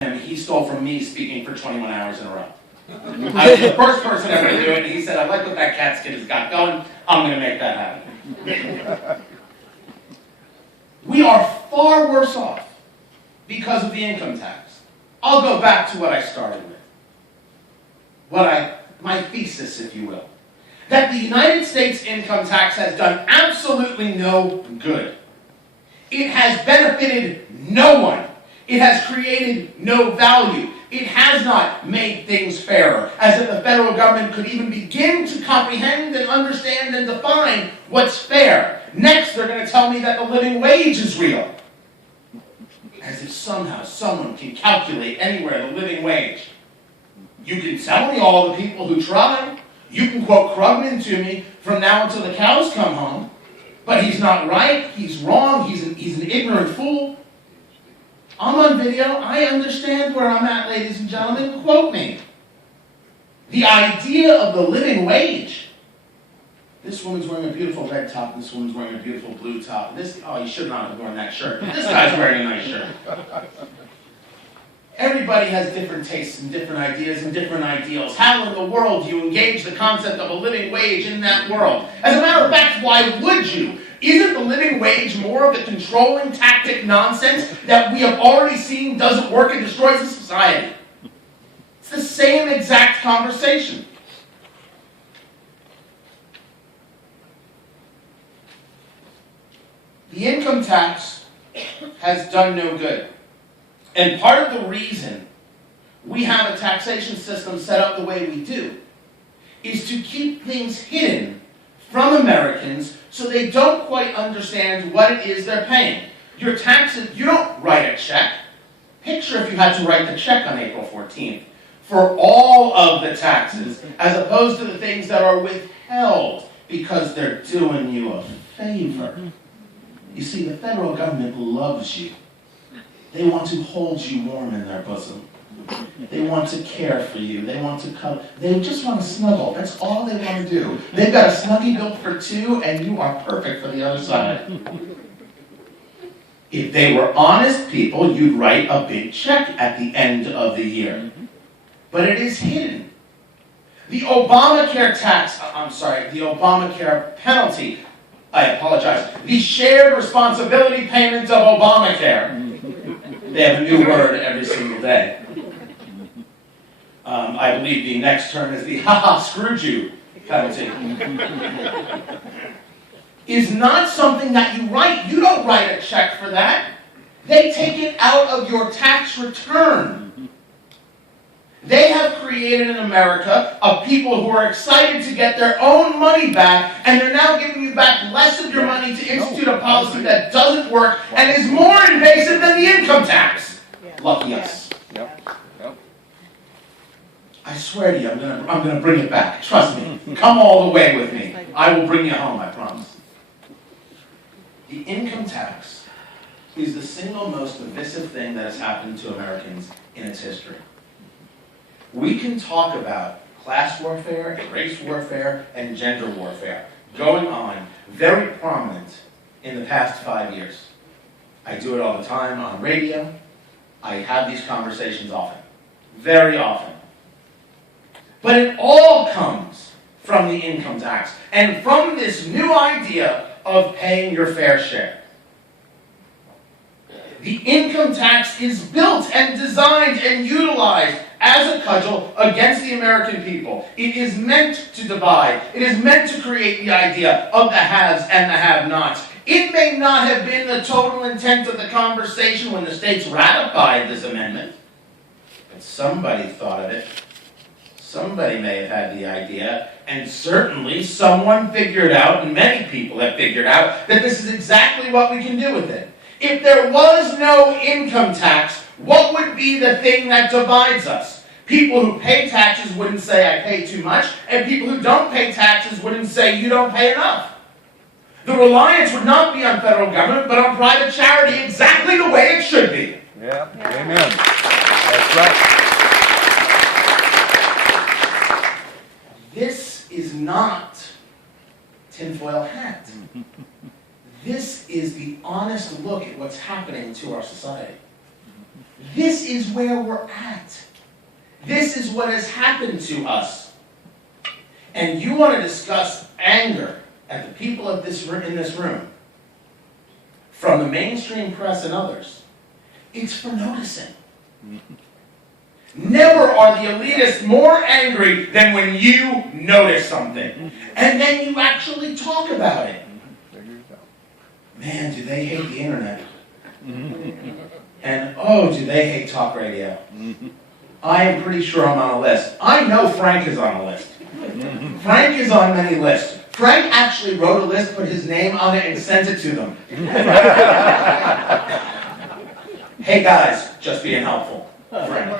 him, he stole from me speaking for 21 hours in a row. I was the first person ever to do it, and he said, I like what that Katz kid has got going, I'm going to make that happen. We are far worse off because of the income tax. I'll go back to what I started with. My thesis, if you will. That the United States income tax has done absolutely no good. It has benefited no one. It has created no value. It has not made things fairer, as if the federal government could even begin to comprehend and understand and define what's fair. Next, they're going to tell me that the living wage is real. As if somehow someone can calculate anywhere the living wage. You can tell me all the people who try. You can quote Krugman to me from now until the cows come home. But he's not right. He's wrong. He's an ignorant fool. I'm on video. I understand where I'm at, ladies and gentlemen. Quote me. The idea of the living wage. This woman's wearing a beautiful red top. This woman's wearing a beautiful blue top. You should not have worn that shirt. But this guy's wearing a nice shirt. Everybody has different tastes and different ideas and different ideals. How in the world do you engage the concept of a living wage in that world? As a matter of fact, why would you? Isn't the living wage more of the controlling tactic nonsense that we have already seen doesn't work and destroys the society? It's the same exact conversation. The income tax has done no good. And part of the reason we have a taxation system set up the way we do is to keep things hidden from Americans so they don't quite understand what it is they're paying. Your taxes, you don't write a check. Picture if you had to write the check on April 14th for all of the taxes as opposed to the things that are withheld because they're doing you a favor. You see, the federal government loves you. They want to hold you warm in their bosom. They want to care for you. They want to come. They just want to snuggle. That's all they want to do. They've got a Snuggie built for two, and you are perfect for the other side. If they were honest people, you'd write a big check at the end of the year. But it is hidden. The Obamacare the Obamacare penalty, I apologize, the shared responsibility payments of Obamacare. They have a new word every single day. I believe the next term is the screwed you penalty. Is not something that you write. You don't write a check for that. They take it out of your tax return. They have created in America of people who are excited to get their own money back, and they're now giving you back less of your money to institute a policy that doesn't work and is more invasive than the income tax. Lucky us. I swear to you, I'm going to bring it back. Trust me. Come all the way with me. I will bring you home, I promise. The income tax is the single most divisive thing that has happened to Americans in its history. We can talk about class warfare, and race warfare, and gender warfare going on very prominent in the past 5 years. I do it all the time on radio. I have these conversations often, very often. But it all comes from the income tax and from this new idea of paying your fair share. The income tax is built and designed and utilized as a cudgel against the American people. It is meant to divide. It is meant to create the idea of the haves and the have-nots. It may not have been the total intent of the conversation when the states ratified this amendment, but somebody thought of it. Somebody may have had the idea, and certainly someone figured out, and many people have figured out, that this is exactly what we can do with it. If there was no income tax, what would be the thing that divides us? People who pay taxes wouldn't say, I pay too much, and people who don't pay taxes wouldn't say, you don't pay enough. The reliance would not be on federal government, but on private charity, exactly the way it should be. Yeah. Amen. That's right. This is not tinfoil hat. This is the honest look at what's happening to our society. This is where we're at. This is what has happened to us. And you want to discuss anger at the people in this room, from the mainstream press and others, it's for noticing. Never are the elitists more angry than when you notice something. And then you actually talk about it. Man, do they hate the internet. And oh, do they hate talk radio. I am pretty sure I'm on a list. I know Frank is on a list. Frank is on many lists. Frank actually wrote a list, put his name on it, and sent it to them. Hey guys, just being helpful. Frank.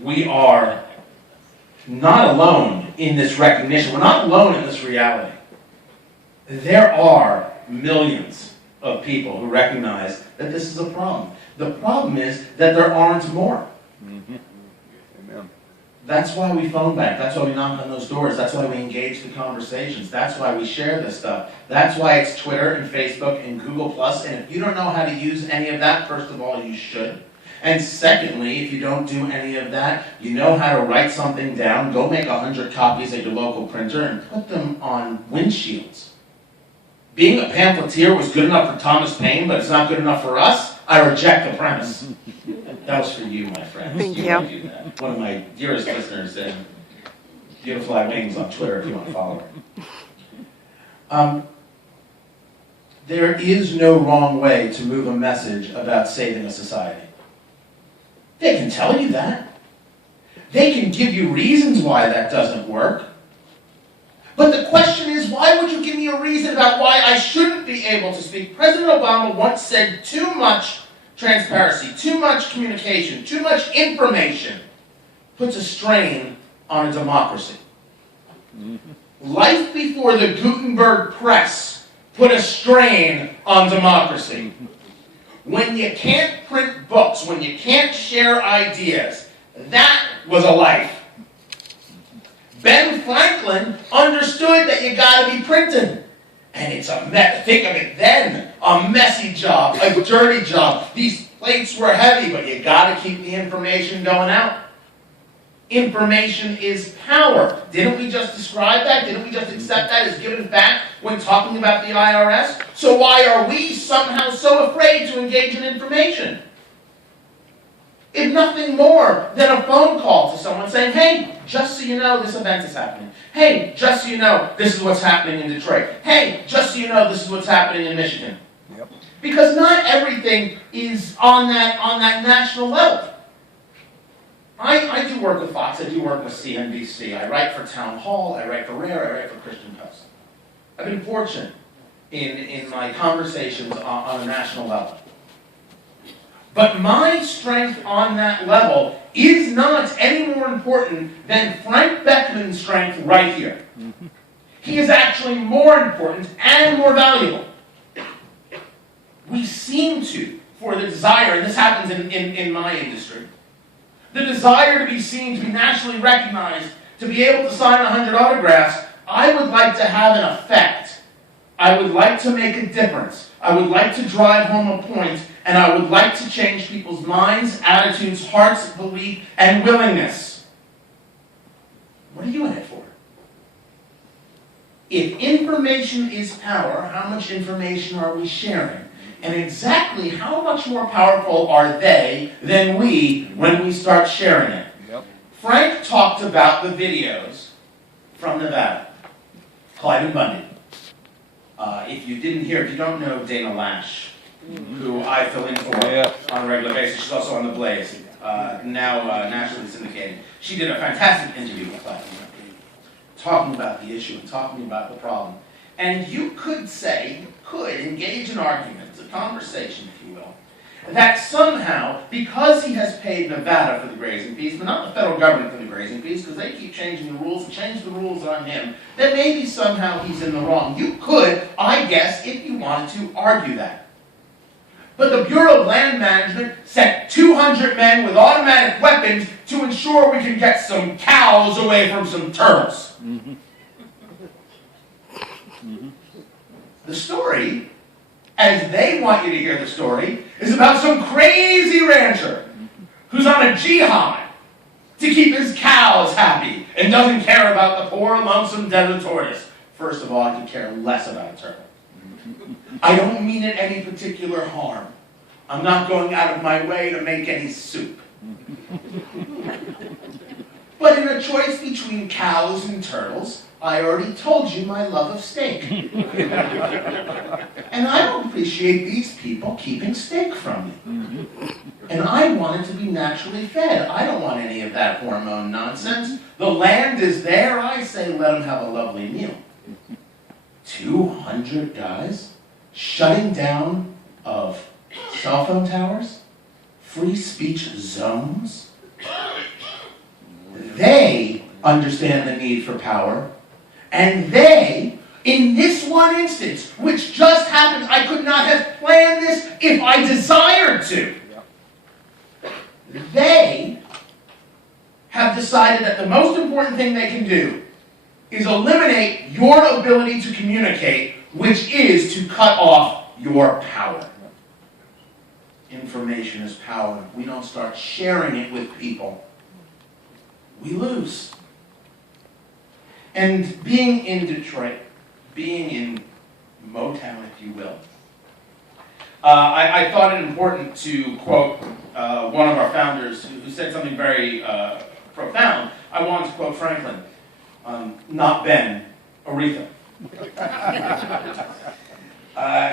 We are not alone in this recognition. We're not alone in this reality. There are millions of people who recognize that this is a problem. The problem is that there aren't more. Amen. That's why we phone bank. That's why we knock on those doors. That's why we engage the conversations. That's why we share this stuff. That's why it's Twitter and Facebook and Google+. And if you don't know how to use any of that, first of all, you should. And secondly, if you don't do any of that, you know how to write something down. Go make 100 copies at your local printer and put them on windshields. Being a pamphleteer was good enough for Thomas Paine, but it's not good enough for us. I reject the premise. That was for you, my friends. Thank you. Do that. One of my dearest listeners said, Beautiful Wings on Twitter if you want to follow her. There is no wrong way to move a message about saving a society. They can tell you that. They can give you reasons why that doesn't work. But the question is, why would you give me a reason about why I shouldn't be able to speak? President Obama once said too much transparency, too much communication, too much information puts a strain on a democracy. Life before the Gutenberg press put a strain on democracy. When you can't print books, when you can't share ideas, that was a life. Ben Franklin understood that you got to be printing. And it's think of it then, a messy job, a dirty job. These plates were heavy, but you got to keep the information going out. Information is power. Didn't we just describe that? Didn't we just accept that as given fact when talking about the IRS? So why are we somehow so afraid to engage in information? If nothing more than a phone call to someone saying, hey, just so you know, this event is happening. Hey, just so you know, this is what's happening in Detroit. Hey, just so you know, this is what's happening in Michigan. Yep. Because not everything is on that national level. I do work with Fox, I do work with CNBC. I write for Town Hall, I write for Rare, I write for Christian Post. I've been fortunate in my conversations on a national level. But my strength on that level is not any more important than Frank Beckman's strength right here. He is actually more important and more valuable. We seem to, for the desire, and this happens in my industry, the desire to be seen, to be nationally recognized, to be able to sign 100 autographs, I would like to have an effect. I would like to make a difference. I would like to drive home a point, and I would like to change people's minds, attitudes, hearts, belief, and willingness. What are you in it for? If information is power, how much information are we sharing? And exactly how much more powerful are they than we when we start sharing it? Yep. Frank talked about the videos from Nevada. Clyde and Bundy. If you don't know Dana Lash, who I fill in for on a regular basis. She's also on The Blaze, now nationally syndicated. She did a fantastic interview with Clyde, talking about the issue and talking about the problem. And you could engage in arguments, a conversation, if you will, that somehow, because he has paid Nevada for the grazing fees, but not the federal government for the grazing fees, because they keep changing the rules and change the rules on him, that maybe somehow he's in the wrong. You could, I guess, if you wanted to, argue that. But the Bureau of Land Management sent 200 men with automatic weapons to ensure we can get some cows away from some turtles. The story as they want you to hear the story, is about some crazy rancher who's on a jihad to keep his cows happy and doesn't care about the poor, lonesome desert tortoise. First of all, I could care less about a turtle. I don't mean it any particular harm. I'm not going out of my way to make any soup. But in a choice between cows and turtles, I already told you my love of steak. And I don't appreciate these people keeping steak from me. And I want it to be naturally fed. I don't want any of that hormone nonsense. The land is there. I say let them have a lovely meal. 200 guys shutting down of cell phone towers, free speech zones. They understand the need for power, and they, in this one instance, which just happened, I could not have planned this if I desired to. They have decided that the most important thing they can do is eliminate your ability to communicate, which is to cut off your power. Information is power. We don't start sharing it with people, we lose. And being in Detroit, being in Motown, if you will, I thought it important to quote one of our founders who said something very profound. I wanted to quote Franklin, not Ben, Aretha.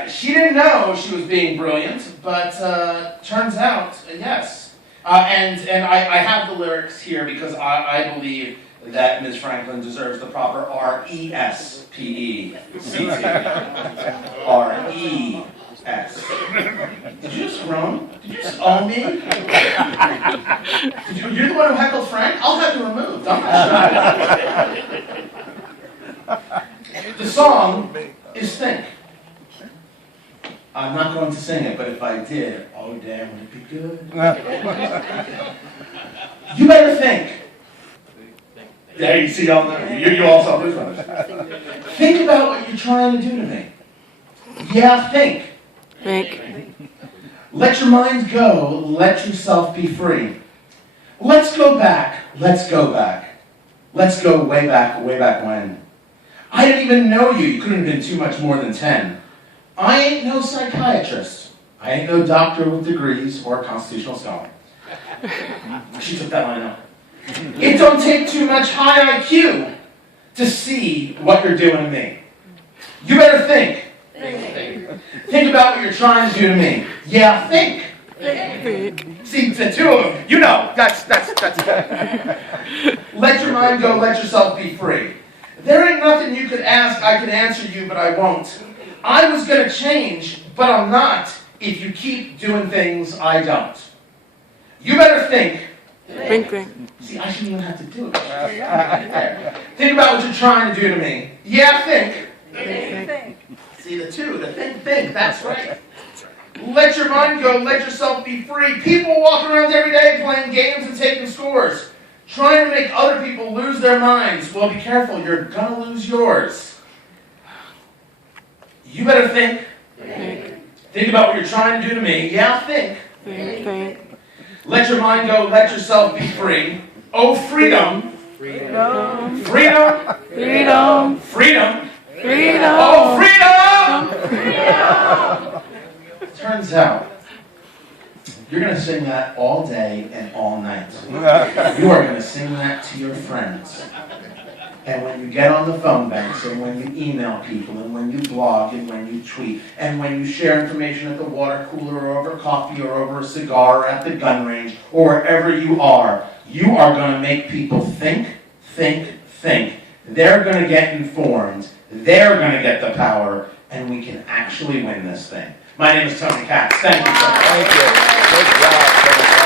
She didn't know she was being brilliant, but turns out, yes. And I have the lyrics here because I believe that Ms. Franklin deserves the proper R-E-S-P-E-C-T. R-E-S. Did you just groan? Did you just own me? You're the one who heckled Frank? I'll have you removed. I'm not sure. The song is Think. I'm not going to sing it, but if I did, oh damn, would it be good? You better think. There you see, you all saw this one. Think about what you're trying to do to me. Yeah, think. Think. Let your mind go. Let yourself be free. Let's go back. Let's go back. Let's go way back when. I didn't even know you. You couldn't have been too much more than 10. I ain't no psychiatrist. I ain't no doctor with degrees or a constitutional scholar. She took that line out. It don't take too much high IQ to see what you're doing to me. You better think. Think about what you're trying to do to me. Yeah, think. See, the two of them, you know, that's. Let your mind go, let yourself be free. There ain't nothing you could ask, I can answer you, but I won't. I was going to change, but I'm not if you keep doing things I don't. You better think. Think. See, I shouldn't even have to do it. Think about what you're trying to do to me. Yeah, think. See, the think, that's right. Let your mind go, let yourself be free. People walk around every day playing games and taking scores, trying to make other people lose their minds. Well, be careful, you're gonna lose yours. You better think. Think about what you're trying to do to me. Yeah, think. Let your mind go, let yourself be free. Oh, freedom. Freedom. Freedom. Freedom. Freedom. Freedom. Oh, freedom! Turns out, you're going to sing that all day and all night. You are going to sing that to your friends. And when you get on the phone banks, and when you email people, and when you blog, and when you tweet, and when you share information at the water cooler, or over coffee, or over a cigar, or at the gun range, or wherever you are going to make people think. They're going to get informed. They're going to get the power, and we can actually win this thing. My name is Tony Katz. Thank you. Thank you. Good job.